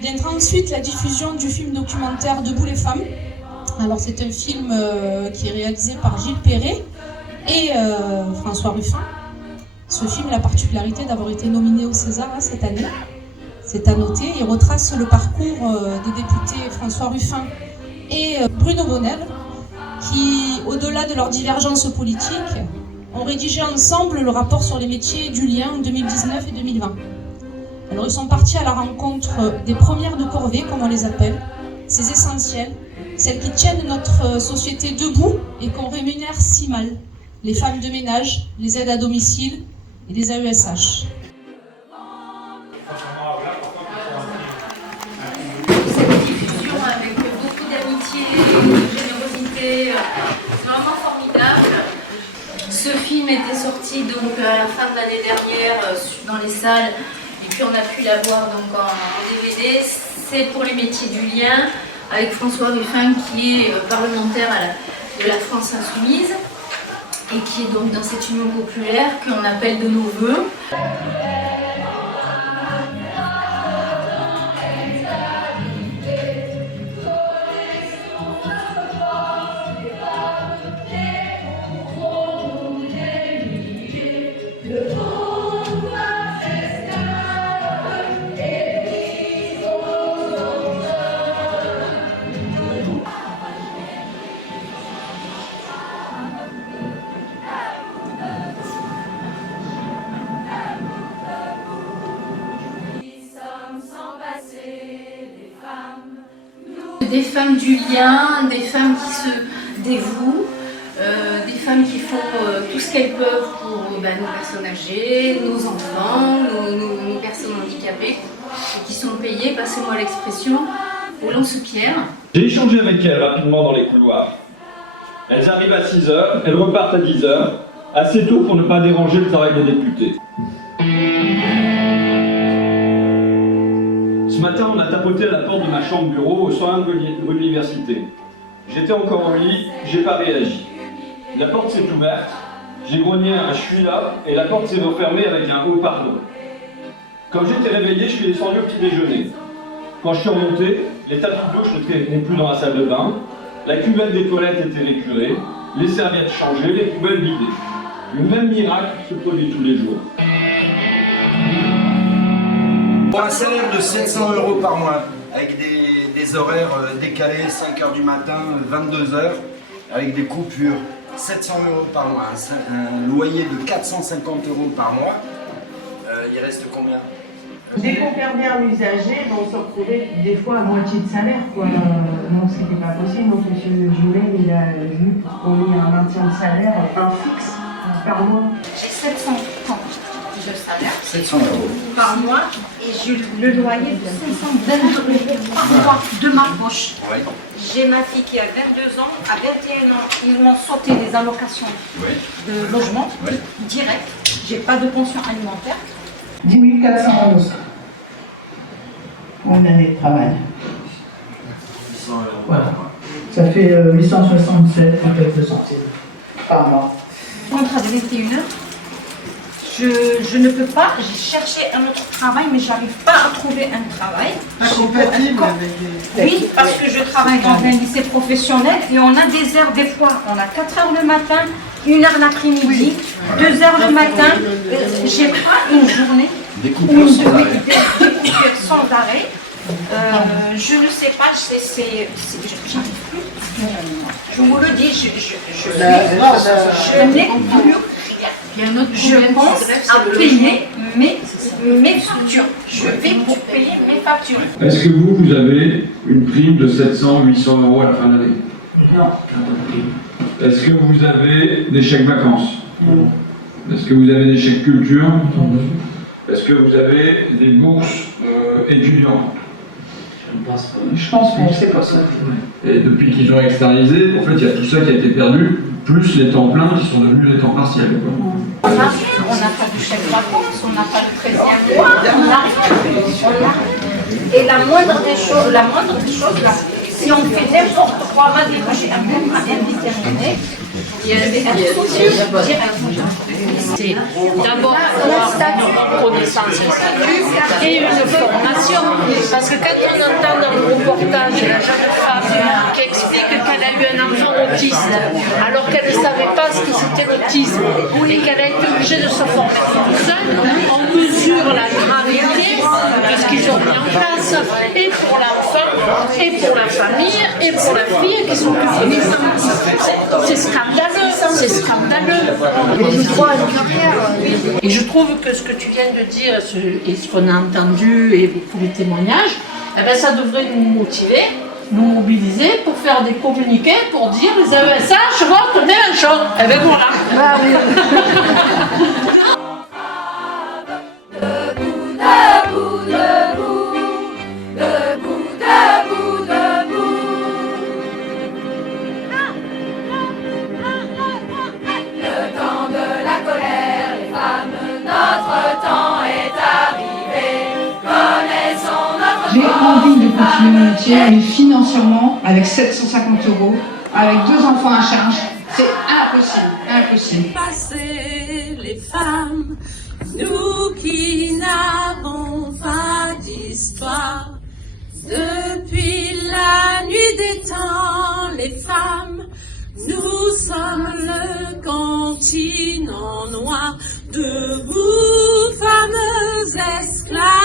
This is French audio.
Viendra ensuite la diffusion du film documentaire Debout les femmes. Alors c'est un film qui est réalisé par Gilles Perret et François Ruffin. Ce film a la particularité d'avoir été nominé au César cette année. C'est à noter. Il retrace le parcours des députés François Ruffin et Bruno Bonnell qui, au-delà de leurs divergences politiques, ont rédigé ensemble le rapport sur les métiers du lien en 2019 et 2020. Alors ils sont partis à la rencontre des premières de corvée, comme on les appelle, ces essentiels, celles qui tiennent notre société debout et qu'on rémunère si mal, les femmes de ménage, les aides à domicile et les AESH. Cette diffusion avec beaucoup d'amitié et de générosité, c'est vraiment formidable. Ce film était sorti donc à la fin de l'année dernière dans les salles. Et puis on a pu la voir donc en DVD. C'est pour les métiers du lien avec François Ruffin qui est parlementaire de la France Insoumise et qui est donc dans cette union populaire qu'on appelle de nos voeux. Des femmes du lien, des femmes qui se dévouent, des femmes qui font tout ce qu'elles peuvent pour nos personnes âgées, nos enfants, nos personnes handicapées, et qui sont payées, passez-moi l'expression, au lance-pierre. J'ai échangé avec elles rapidement dans les couloirs. Elles arrivent à 6h, elles repartent à 10h, assez tôt pour ne pas déranger le travail des députés. Ce matin, on a tapoté à la porte de ma chambre bureau au 101 rue de l'Université. J'étais encore au lit, j'ai pas réagi. La porte s'est ouverte, j'ai grogné un « je suis là » et la porte s'est refermée avec un « oh pardon ». Comme j'étais réveillé, je suis descendu au petit déjeuner. Quand je suis remonté, les tapis d'eau ne traînaient plus dans la salle de bain, la cuvette des toilettes était récurée, les serviettes changées, les poubelles vidées. Le même miracle se produit tous les jours. Pour un salaire de 700 € par mois, avec des horaires décalés, 5h du matin, 22h, avec des coupures, 700 € par mois, un loyer de 450 € par mois, il reste combien? Dès qu'on perdait un usager, on se retrouvait des fois à moitié de salaire, quoi. Donc c'était pas possible. Donc M. Joulet, il a vu qu'on ait un maintien de salaire, un fixe par mois. J'ai 700 francs de salaire 700 € par mois et j'ai le loyer de 522 € par mois de ma poche. Oui. J'ai ma fille qui a 22 ans, à 21 ans, ils m'ont sauté des allocations de logement direct. J'ai pas de pension alimentaire. 10 411 en année de travail. 800 € Voilà. Ça fait 867 et quelques centimes par mois. Contrat de 21 heures. Je ne peux pas, j'ai cherché un autre travail, mais j'arrive pas à trouver un travail. Pas compatible avec les... Oui, parce que je travaille dans un lycée professionnel et on a des heures, des fois, on a 4 heures le matin, 1 heure l'après-midi, 2 heures le matin. J'ai pas une journée Des coupures sans arrêt. des coupures sans arrêt. Je ne sais pas, j'arrive plus. Je vous le dis, je n'ai plus rien. Je pense à payer mes factures. Je vais pour payer mes factures. Est-ce que vous avez une prime de 700-800 € à la fin de l'année? Non. Est-ce que vous avez des chèques vacances? Non. Est-ce que vous avez des chèques culture? Est-ce que vous avez des bourses étudiantes? Je pense que c'est pas ça. Et depuis qu'ils ont externalisé, en fait, il y a tout ça qui a été perdu, plus les temps pleins qui sont devenus des temps partiels. On n'a rien, on n'a pas de chèque vacances, on n'a pas de 13e mois, on n'a rien. Et la moindre des choses, si on fait n'importe quoi, on va décrocher un peu indéterminé. C'est d'abord avoir une connaissance, un statut et une formation. Parce que quand on entend dans le reportage la jeune femme qui explique qu'elle a eu un enfant autiste, alors qu'elle ne savait pas ce que c'était l'autisme et qu'elle a été obligée de se former toute seule, on mesure la gravité de ce qu'ils ont mis en place, et pour l'enfant, et pour la famille, et pour la fille qui s'occupe des enfants. C'est scandaleux, c'est scandaleux. Et je crois à une carrière. Et je trouve que ce que tu viens de dire et ce qu'on a entendu et tous les témoignages, eh ben, ça devrait nous motiver, nous mobiliser pour faire des communiqués pour dire les AESH votent Mélenchon. Et bien voilà. J'ai envie de continuer mon métier, mais financièrement, avec 750 €, avec 2 enfants à charge, c'est impossible, impossible. Passer les femmes, nous qui n'avons pas d'histoire. Depuis la nuit des temps, les femmes, nous sommes le continent noir. Debout, fameux esclaves.